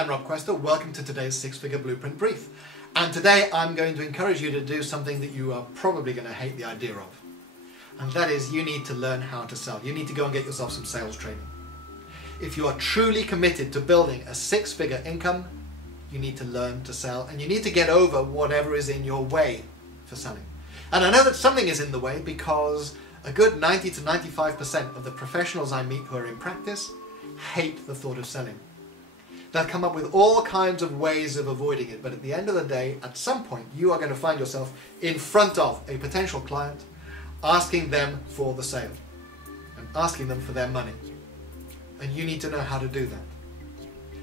I'm Rob Quester. Welcome to today's Six-Figure Blueprint Brief. And today I'm going to encourage you to do something that you are probably going to hate the idea of. And that is, you need to learn how to sell. You need to go and get yourself some sales training. If you are truly committed to building a six-figure income, you need to learn to sell, and you need to get over whatever is in your way for selling. And I know that something is in the way because a good 90 to 95% of the professionals I meet who are in practice hate the thought of selling. They'll come up with all kinds of ways of avoiding it, but at the end of the day, at some point, you are going to find yourself in front of a potential client, asking them for the sale and asking them for their money. And you need to know how to do that.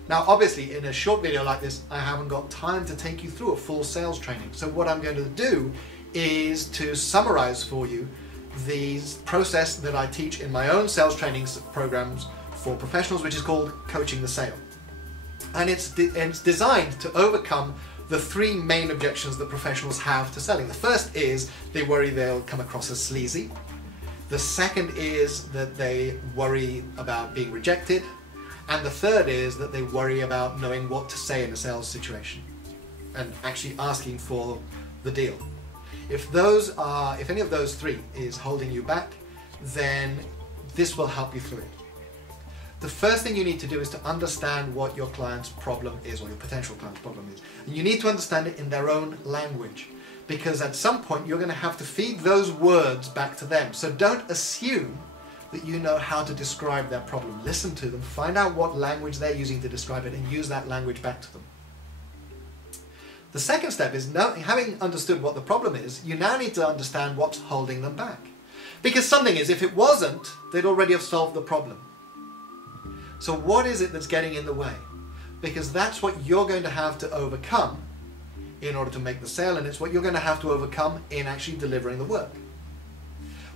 Now, obviously, in a short video like this, I haven't got time to take you through a full sales training. So what I'm going to do is to summarize for you the process that I teach in my own sales training programs for professionals, which is called Coaching the Sale. And it's designed to overcome the three main objections that professionals have to selling. The first is they worry they'll come across as sleazy. The second is that they worry about being rejected. And the third is that they worry about knowing what to say in a sales situation and actually asking for the deal. If any of those three is holding you back, then this will help you through it. The first thing you need to do is to understand what your client's problem is, or your potential client's problem is. And you need to understand it in their own language, because at some point you're going to have to feed those words back to them. So don't assume that you know how to describe their problem. Listen to them, find out what language they're using to describe it, and use that language back to them. The second step is, having understood what the problem is, you now need to understand what's holding them back. Because something is, if it wasn't, they'd already have solved the problem. So what is it that's getting in the way? Because that's what you're going to have to overcome in order to make the sale, and it's what you're going to have to overcome in actually delivering the work.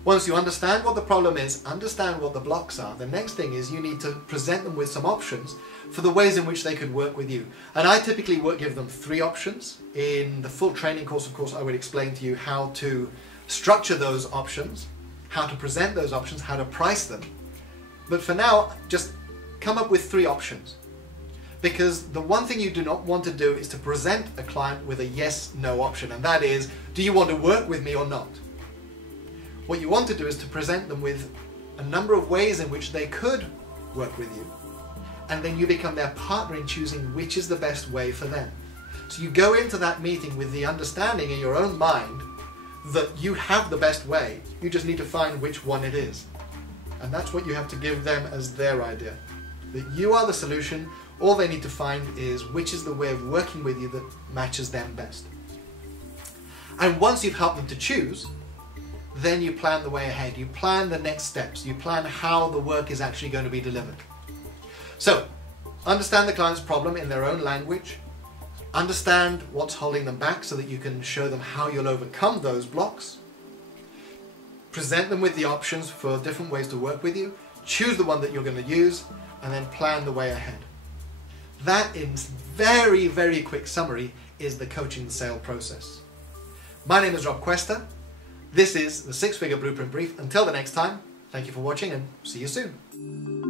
Once you understand what the problem is, understand what the blocks are, the next thing is you need to present them with some options for the ways in which they could work with you. And I typically give them three options. In the full training course, of course, I would explain to you how to structure those options, how to present those options, how to price them. But for now, just come up with three options. Because the one thing you do not want to do is to present a client with a yes-no option, and that is, do you want to work with me or not? What you want to do is to present them with a number of ways in which they could work with you, and then you become their partner in choosing which is the best way for them. So you go into that meeting with the understanding in your own mind that you have the best way, you just need to find which one it is. And that's what you have to give them as their idea. That you are the solution, all they need to find is which is the way of working with you that matches them best. And once you've helped them to choose, then you plan the way ahead, you plan the next steps, you plan how the work is actually going to be delivered. So, understand the client's problem in their own language, understand what's holding them back so that you can show them how you'll overcome those blocks, present them with the options for different ways to work with you, choose the one that you're going to use, and then plan the way ahead. That, in very, very quick summary, is the coaching the sale process. My name is Rob Quester. This is the Six-Figure Blueprint Brief. Until the next time, thank you for watching and see you soon.